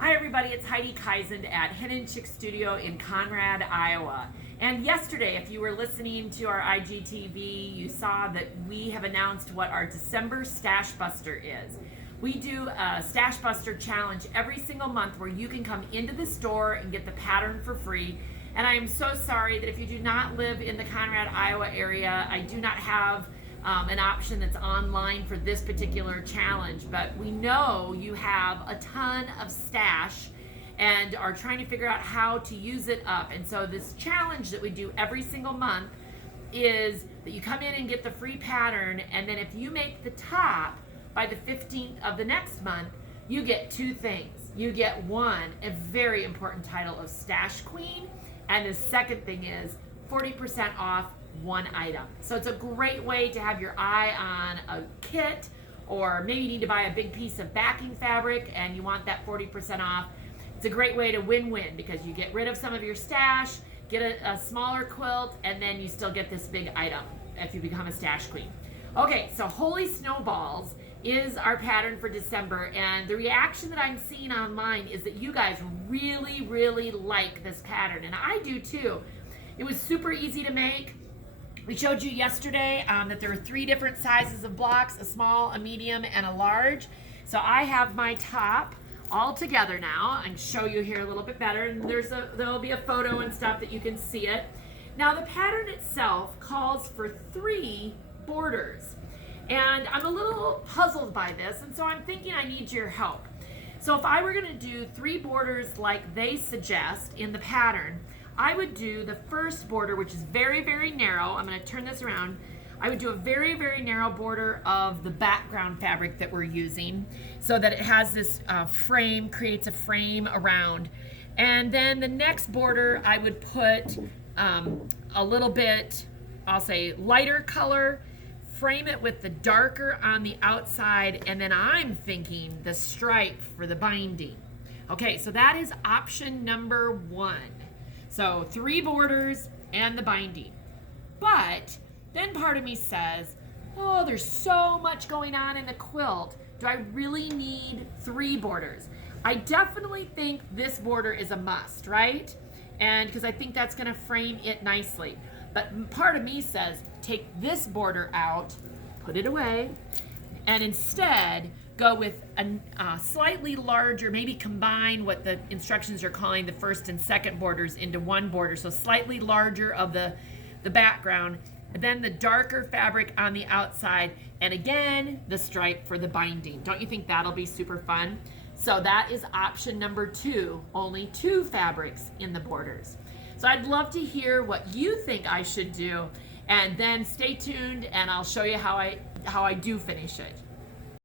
Hi everybody, it's Heidi Kaisen at Hidden Chick Studio in Conrad, Iowa. And yesterday, if you were listening to our IGTV, you saw that we have announced what our December Stash Buster is. We do a Stash Buster challenge every single month where you can come into the store and get the pattern for free. And I am so sorry that if you do not live in the Conrad, Iowa area, I do not have an option that's online for this particular challenge, but we know you have a ton of stash and are trying to figure out how to use it up. And so this challenge that we do every single month is that you come in and get the free pattern, and then if you make the top by the 15th of the next month, you get two things. You get one, a very important title of Stash Queen, and the second thing is 40% off one item. So it's a great way to have your eye on a kit, or maybe you need to buy a big piece of backing fabric and you want that 40% off. It's a great way to win-win because you get rid of some of your stash, get a smaller quilt, and then you still get this big item if you become a stash queen. Okay, so Holy Snowballs is our pattern for December, and the reaction that I'm seeing online is that you guys really, really like this pattern, and I do too. It was super easy to make. We showed you yesterday that there were 3 different sizes of blocks, a small, a medium, and a large. So I have my top all together now. I can show you here a little bit better, and there'll be a photo and stuff that you can see it. Now the pattern itself calls for 3 borders, and I'm a little puzzled by this, and so I'm thinking I need your help. So if I were going to do 3 borders like they suggest in the pattern, I would do the first border, which is very, very narrow. I'm going to turn this around. I would do a very, very narrow border of the background fabric that we're using so that it has this frame, creates a frame around. And then the next border, I would put a little bit, I'll say lighter color, frame it with the darker on the outside, and then I'm thinking the stripe for the binding. Okay, so that is option number 1. So 3 borders and the binding. But then part of me says, oh, there's so much going on in the quilt. Do I really need 3 borders? I definitely think this border is a must, right? And because I think that's gonna frame it nicely. But part of me says, take this border out, put it away, and instead go with a slightly larger, maybe combine what the instructions are calling the first and second borders into one border. So slightly larger of the background, and then the darker fabric on the outside, and again, the stripe for the binding. Don't you think that'll be super fun? So that is option number 2, only 2 fabrics in the borders. So I'd love to hear what you think I should do, and then stay tuned and I'll show you how I do finish it.